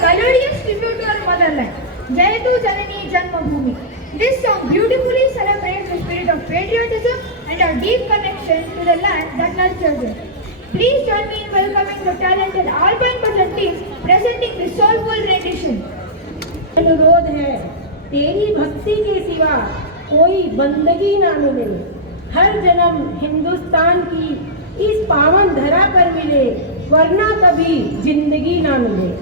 melodious tribute to our motherland, Jayatu Janani Janmabhoomi. This song beautifully celebrates the spirit of patriotism and our deep connection to the land that nurtures it. Please join me in welcoming the talented Alpine Bhajan team presenting this soulful rendition. अनुरोध है, तेरी भक्ति के सिवा कोई बंदगी ना मिले। हर जन्म हिंदुस्तान की इस पावन धरा पर मिले, वरना कभी जिंदगी ना मिले।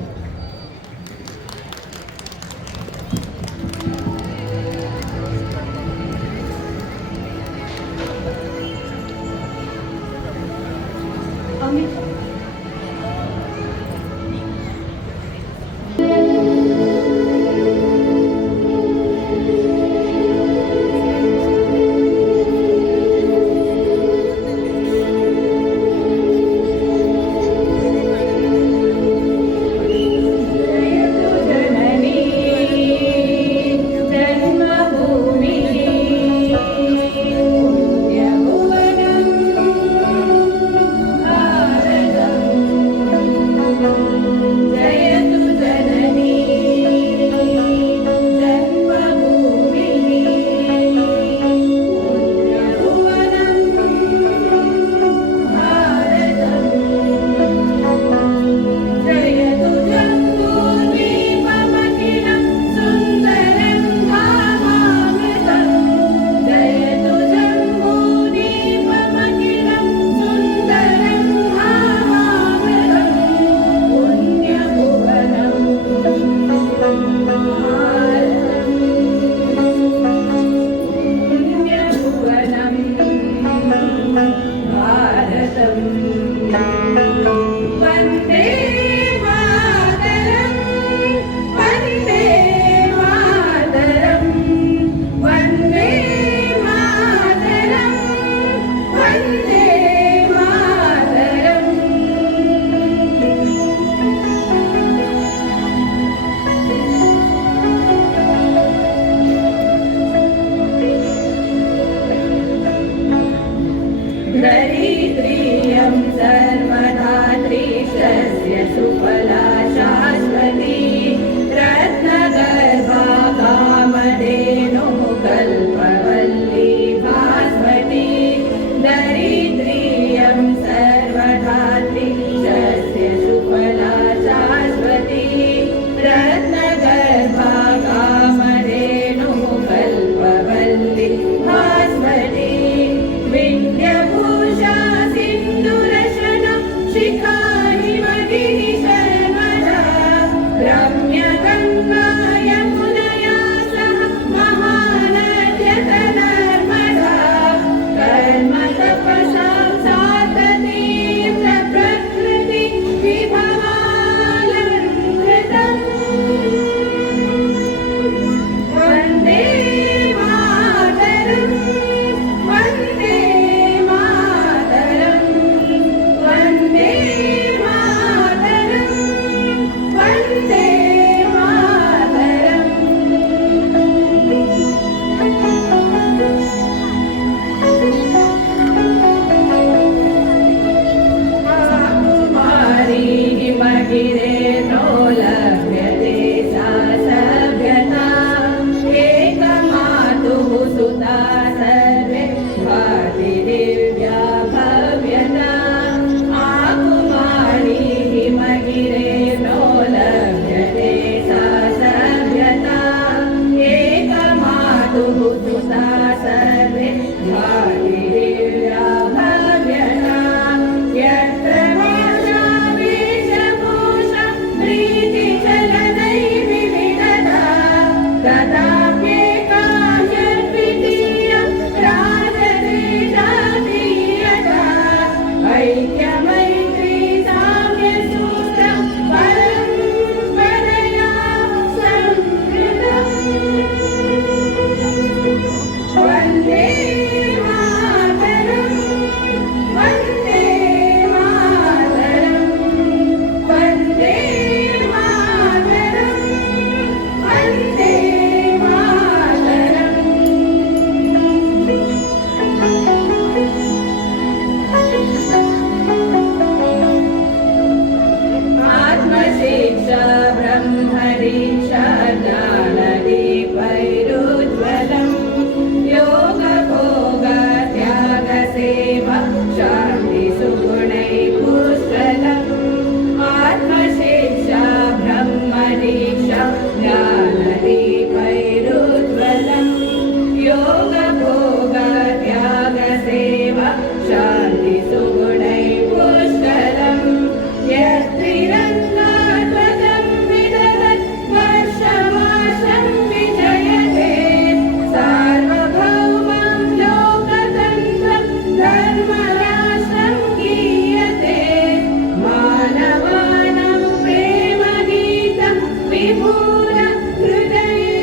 मूल हृदये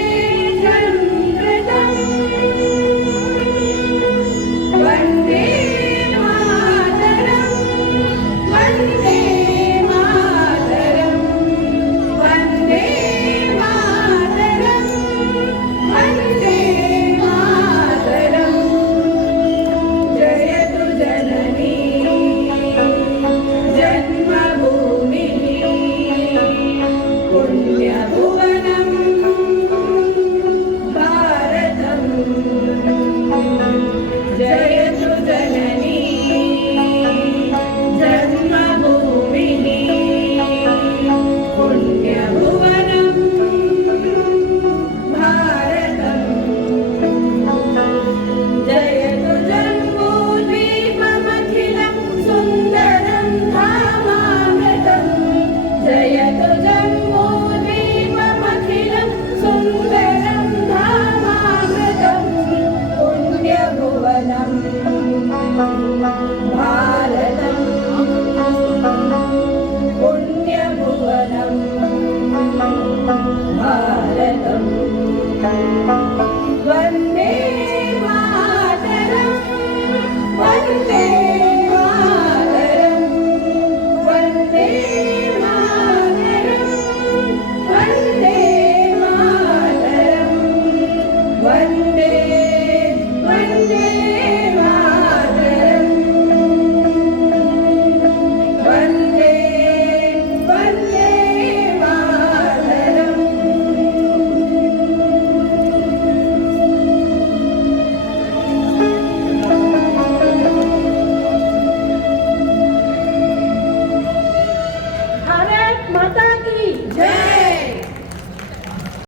संवृतम् वन्दे मातरम् वन्दे मातरम् वन्दे मातरम् वन्दे मातरम् जयतु जननी जन्मभूमिः पुण्यभुवनं भारतम् जयतु जननी जन्मभूमिः पुण्यभुवनं भारतम् जयतु जम्बूद्वीपमखिलं सुन्दरं धामामृतम् जयतु जम्बूद्वीपमखिलं सुन्दरं धामामृतम् पुण्यभुवनं भारतम् पुण्यभुवनं भारतम् वन्दे मातरम् वन्दे